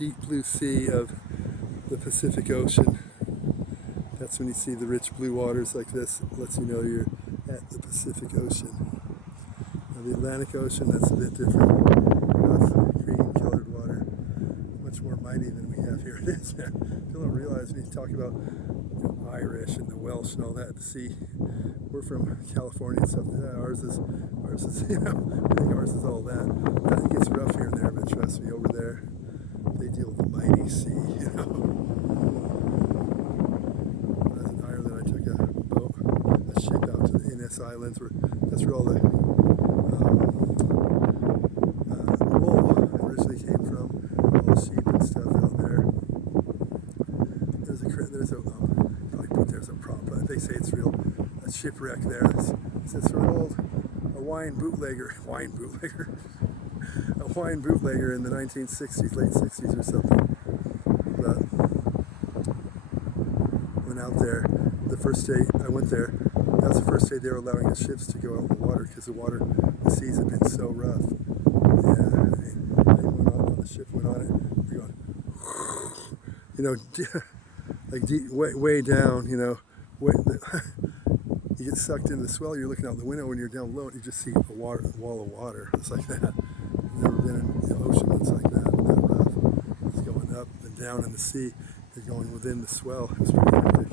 deep blue sea of the Pacific Ocean. That's when you see the rich blue waters like this. It lets you know you're at the Pacific Ocean. Now the Atlantic Ocean, that's a bit different. Rough, green colored water. Much more mighty than we have here. It is, man. People don't realize when you talk about Irish and the Welsh and all that, the sea. We're from California and stuff. Yeah, ours is, you know, I think ours is all that. I think it's rough here and there, but trust me, over there, they deal with the mighty sea, you know. When I was in Ireland, I took a boat, a ship out to the Innes Islands, that's where all the wool originally came from, all the sheep and stuff out there. There's a probably put there's a prop, but they say it's real. A shipwreck there. It's from an old wine bootlegger in the 1960s, late 60s or something. But went out there. The first day I went there, that was the first day they were allowing the ships to go out in the water because the seas had been so rough. Yeah, I mean, they went on the ship, went on it. They're going, you know, like deep, way down, you know, you get sucked into the swell, you're looking out the window when you're down low and you just see a wall of water. It's like that. I've never been in the ocean that's like that rough. It's going up and down in the sea. You're going within the swell. It's pretty epic.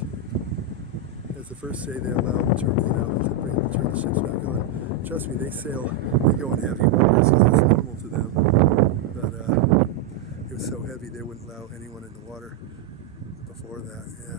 That's the first day they allowed to turn the ships back on. Trust me, they go in heavy waters because that's normal to them. But it was so heavy they wouldn't allow anyone in the water before that, yeah.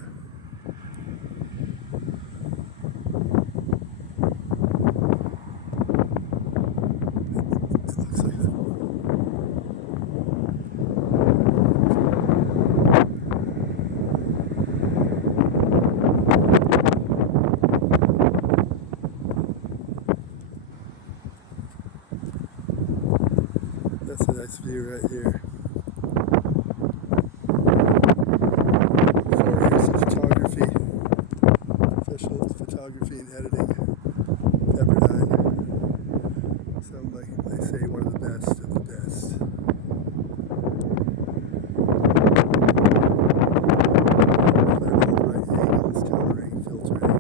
That's a nice view right here. 4 years of photography, professional photography and editing, Pepperdine. Some, like they say, one of the best of the best. Learn all the right angles, coloring, filtering,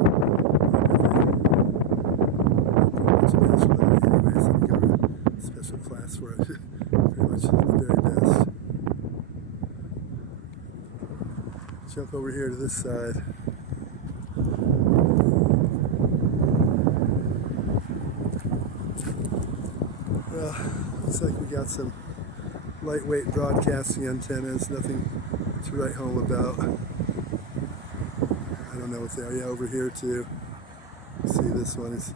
everything. Much natural anyway, so you go to a special class for it. Pretty much the very best. Jump over here to this side. Well, looks like we got some lightweight broadcasting antennas, nothing to write home about. I don't know what they are. Yeah, over here too. See, this one is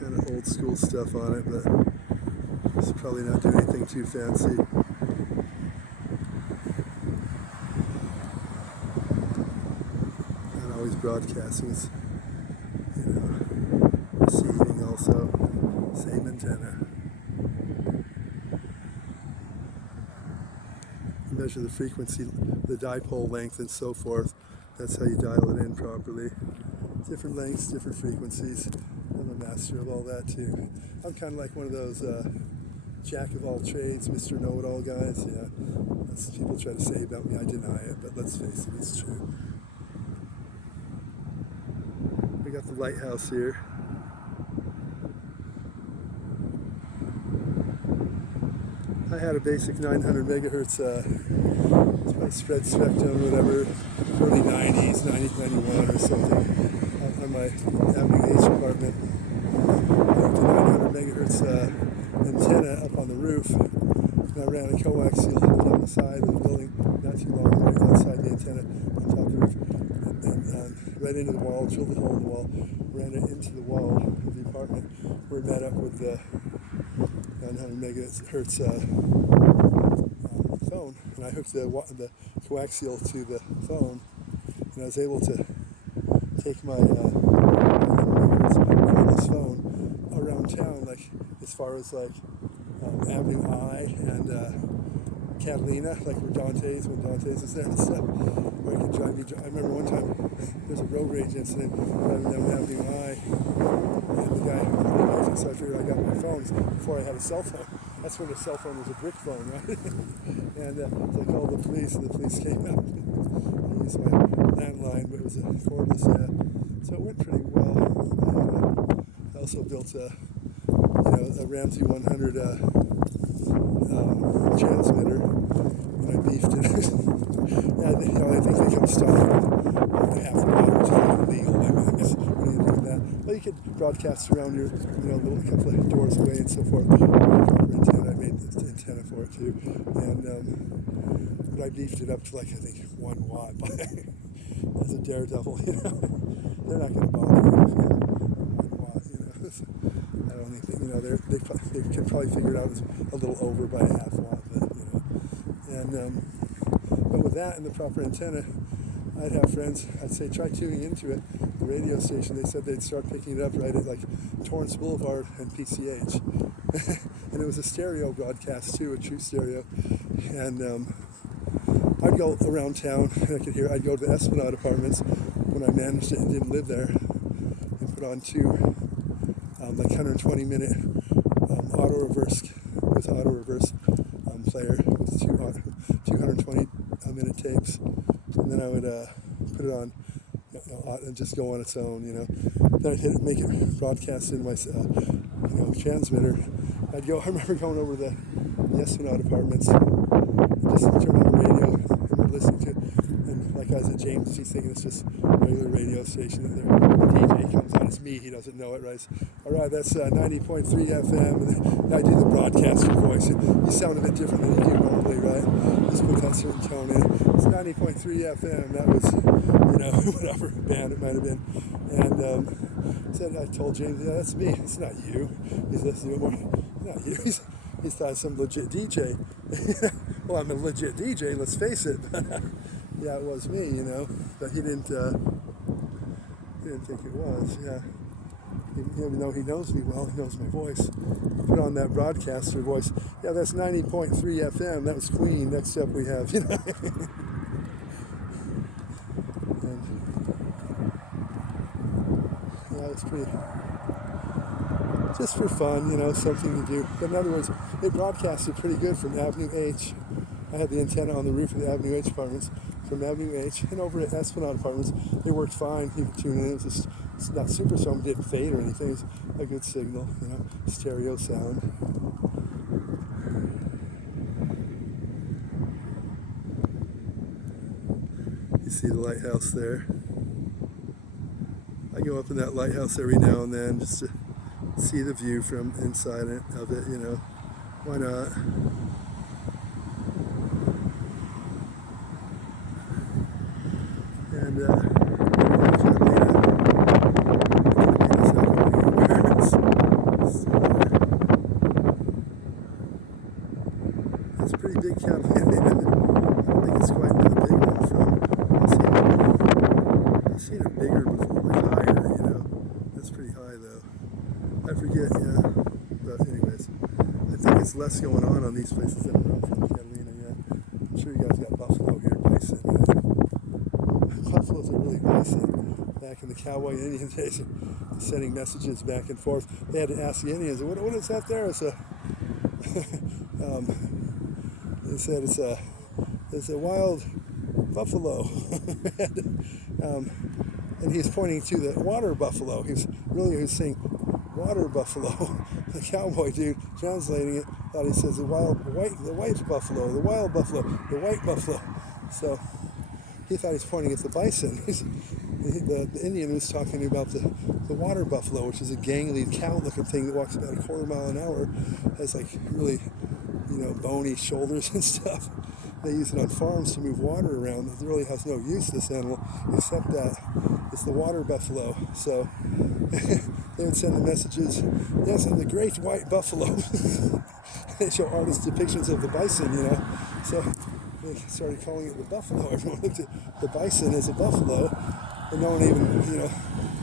kind of old school stuff on it, but it's probably not doing anything too fancy. Not always broadcasting, it's, you know, receiving also. Same antenna. You measure the frequency, the dipole length, and so forth. That's how you dial it in properly. Different lengths, different frequencies. I'm a master of all that too. I'm kind of like one of those jack of all trades, Mr. Know-it-all guys. Yeah, that's what people try to say about me. I deny it, but let's face it, it's true. We got the lighthouse here. I had a basic 900 megahertz it's my spread spectrum, whatever, early 90s, 91 or something, on my Avenue H apartment. I hooked a 900 megahertz antenna up on the roof, and I ran a coaxial down the side of the building, not too long, right outside the antenna, on top of the roof, and right into the wall, drilled a hole in the wall, ran it into the wall of the apartment, where it met up with the 900 megahertz phone, and I hooked the coaxial to the phone, and I was able to take my wireless phone around town, like as far as like Avenue I and Catalina, like when Dante's is there and stuff, where I could drive me. I remember one time there's a road rage incident driving down Avenue I, and the guy, so I figured I got my phone before I had a cell phone. that's when the cell phone was a brick phone, right? And so I called the police, and the police came out. I used my landline, but it was a cordless, so it went pretty well. I also built a Ramsey 100 transmitter, and I beefed it. I think they come stock half an hour, which is like illegal. I mean, I guess what do you do with that? Well, you could broadcast around your, little couple of doors away and so forth. Proper antenna. I made the antenna for it too, and but I beefed it up to like I think 1 watt. As a daredevil, they're not going to bother you. 1 watt, So I don't think they can probably figure it out as a little over by a half watt, but with that and the proper antenna, I'd have friends, I'd say try tuning into it, the radio station. They said they'd start picking it up right at like Torrance Boulevard and PCH. And it was a stereo broadcast too, a true stereo. And I'd go around town and I could hear, I'd go to the Esplanade apartments when I managed it and didn't live there, and put on 2 like 120-minute auto reverse player with 220-minute tapes, and then I would put it on and just go on its own, Then I'd make it broadcast in my transmitter. I remember going over to the Esplanade apartments, just turn on the radio, and we're listening to it, and like I was at James, he's thinking it's just a regular radio station, and the DJ comes on, it's me, he doesn't know it, right? All right, that's 90.3 FM, and then I do the broadcaster voice, and you sound a bit different than you do normally, right? Just put that certain tone in. It's 90.3 FM, that was, whatever band it might have been, and I told James, yeah, that's me, it's not you. He's listening to it more, not you, he thought some legit DJ. Well, I'm a legit DJ, let's face it. Yeah, it was me, but he didn't think it was, yeah. Even though he knows me well, he knows my voice. I put on that broadcaster voice. Yeah, that's 90.3 FM, that was Queen. Next up we have, And, yeah, it's pretty, just for fun, something to do. But in other words, it broadcasted pretty good from Avenue H. I had the antenna on the roof of the Avenue H apartments, from Avenue H, and over at Esplanade apartments, it worked fine. You could tune in. It was just, it's not super, so it didn't fade or anything. It was a good signal, stereo sound. You see the lighthouse there. I go up in that lighthouse every now and then just to see the view from inside of it, Why not? And that's a pretty big cabin. I don't think it's quite that big one from. I've seen it bigger before, like higher, That's pretty high though. I forget, yeah. But anyways, I think it's less going on these places than around from Catalina yet. I'm sure you guys got buffalo here, bison. Buffaloes are really bison. Back in the cowboy Indian days, sending messages back and forth. They had to ask the Indians, what is that there? It's a they said it's a wild buffalo. And he's pointing to the water buffalo. He was saying water buffalo. The cowboy dude translating it thought he says the white buffalo, the wild buffalo, the white buffalo. So he thought he's pointing at the bison. The Indian was talking about the water buffalo, which is a gangly cow-looking thing that walks about a quarter mile an hour. Has like really, bony shoulders and stuff. They use it on farms to move water around. It really has no use, this animal, except that it's the water buffalo. So they would send the messages, yes, and the great white buffalo. They show artist depictions of the bison, So they started calling it the buffalo. Everyone looked at the bison as a buffalo, and no one even,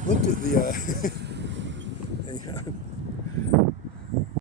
looked at the